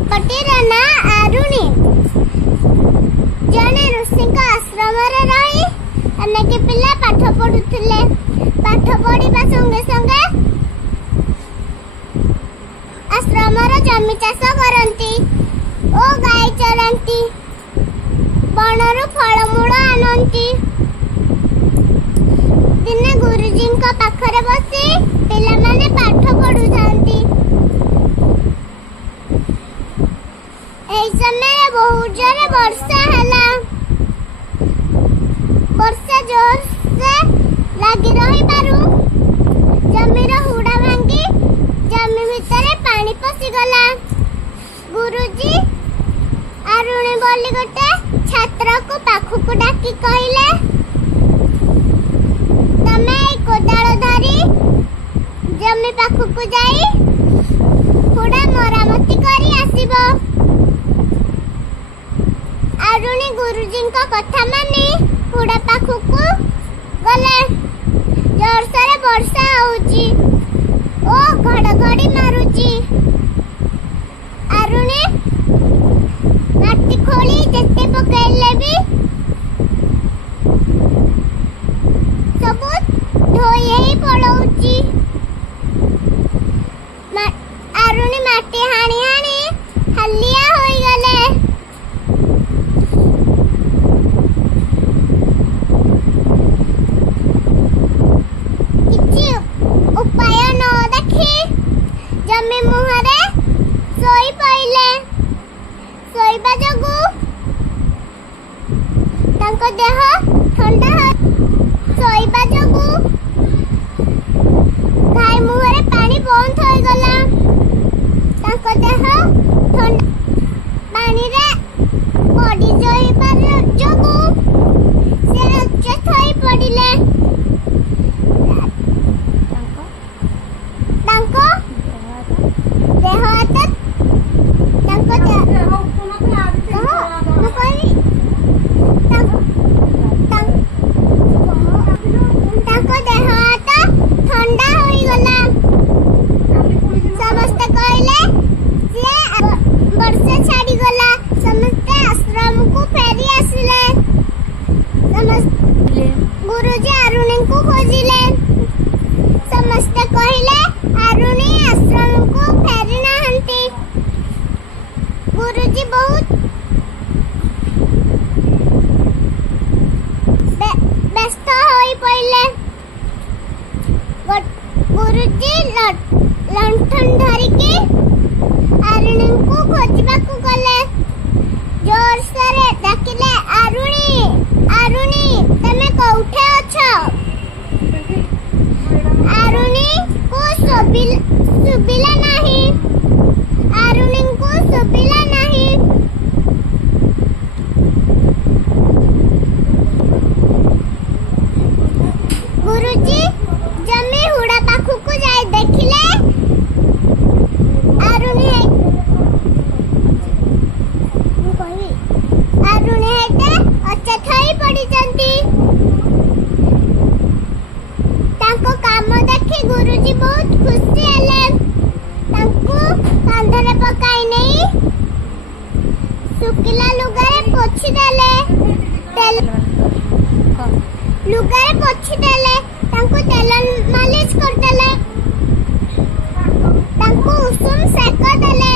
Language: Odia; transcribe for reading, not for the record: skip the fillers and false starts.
ଗପଟିର ନାଁ ଆରୁଣୀ। ଜଣେ ଋଷିଙ୍କ ଆଶ୍ରମରେ ରହି ଅନେକ ପିଲା ପାଠ ପଢୁଥିଲେ। ପାଠ ପଢିବା ସଙ୍ଗେ ସଙ୍ଗେ ଆଶ୍ରମର ଜମି ଚାଷ କରନ୍ତି ଓ ଗାଈ ଚରାନ୍ତି, ବଣରୁ ଫଳମୂଳ ଆଣନ୍ତି। ଦିନେ ଗୁରୁଜୀଙ୍କ ପାଖରେ ବସି ପିଲାମାନେ ପାଠ ପଢୁଥାନ୍ତି। ଏହି ସମୟରେ ବହୁତ ଜୋରେ ବର୍ଷା ହେଲା। ବର୍ଷା ଜୋରସେ ଲାଗି ରହିବାରୁ ଜମିର ହୁଡ଼ା ଭାଙ୍ଗି ଜମି ଭିତରେ ପାଣି ପଶିଗଲା। ଗୁରୁଜୀ ଆରୁଣୀ ବୋଲି ଗୋଟେ ଛାତ୍ରକୁ ପାଖକୁ ଡାକି କହିଲେ, ତମେ ଏଇ କୋଦାଳ ଧରି ଜମି ପାଖକୁ ଯାଇ ହୁଡ଼ା ମରାମତି କରି ଆସିବ। ଆରୁଣୀ ଗୁରୁଜୀଙ୍କ କଥା ମାନି ହୁଡ଼ା ପାଖକୁ ଗଲେ। ଜୋରସରେ ବର୍ଷା ହଉଛି ଓ ଘଡ଼ଘଡ଼ି ମାରୁଛି। ଆରୁଣୀ ମାଟି ଖୋଳି ଯେତେ ପକାଇଲେ ବି ସବୁ ଧୋଇ ହେଇ ପଳଉଛି। ଆରୁଣୀ ମାଟି ହାଣି ହାଣି ହାଲିଆ ହୋଇଗଲେ। କିଛି ଉପାୟ ନ ଦେଖି ଜମି ମୁହଁରେ ଶୋଇ ପଇଲେ। ଶୋଇବା ଯୋଗୁ ତାଙ୍କ ଦେହ ଥଣ୍ଡା ଶୋଇବା ଯୋଗୁ ଗାଈ ମୁହଁରେ ପାଣି ବନ୍ଦ ହୋଇଗଲା। ତାଙ୍କ ଦେହ ଥଣ୍ଡା ପାଣିରେ ପଡ଼ି ଯାଇବା ଯୋଗୁ ସେ ଅଚେତ ହୋଇ ପଡ଼ିଲେ। ତାଙ୍କ ଦେହ ହାତ ଥଣ୍ଡା ହୋଇଗଲା। ସମସ୍ତେ କହିଲେ ସିଏ ବର୍ଷା ଛାଡ଼ିଗଲା। ସମସ୍ତେ ଆଶ୍ରମକୁ ଫେରି ଆସିଲେ। ଗୁରୁଜୀ ଆରୁଣୀଙ୍କୁ ଖୋଜିଲେ। ସମସ୍ତେ କହିଲେ ଆରୁଣୀ ଆଶ୍ରମକୁ ଫେରି ନାହାନ୍ତି। ଗୁରୁଜୀ ବହୁତ ବ୍ୟସ୍ତ ହୋଇ ପଡ଼ିଲେ। ଗୁରୁଜୀ ଲଣ୍ଠନ ଧରିକି ଆରୁଣୀଙ୍କୁ ଖୋଜିବାକୁ ଗଲେ। ଜୋରସରେ ଡାକିଲେ, ଆରୁଣୀ, ଆରୁଣୀ, ତମେ କୋଉଠି ଅଛ? ଆରୁଣୀଙ୍କୁ ଶୁଭିଲା ନାହିଁ। ଆରୁଣୀଙ୍କୁ ଶୁଭିଲା ନାହିଁ। ଗୁରୁଜୀ ଜମି ହୁଡ଼ା ପାଖକୁ ଯାଇ ଦେଖିଲେ ଆରୁଣୀ ହେଟେ ଅଚେତ ହୋଇ ପଡ଼ିଛନ୍ତି। ତାଙ୍କ କାମ ଦେଖି ଗୁରୁଜୀ ବହୁତ ଖୁସି ହେଲେ। ତାଙ୍କୁ କାନ୍ଧରେ ପକାଇ ନେଇ ଶୁଖିଲା ଲୁଗାରେ ପୋଛି ଦେଲେ। ଲୁଗାରେ ପୋଛି ଦେଲେ। ତାଙ୍କୁ ତେଲ ମାଲିସ କରିଦେଲେ। ତାଙ୍କୁ ଉଷୁମ ସେକ ଦେଲେ।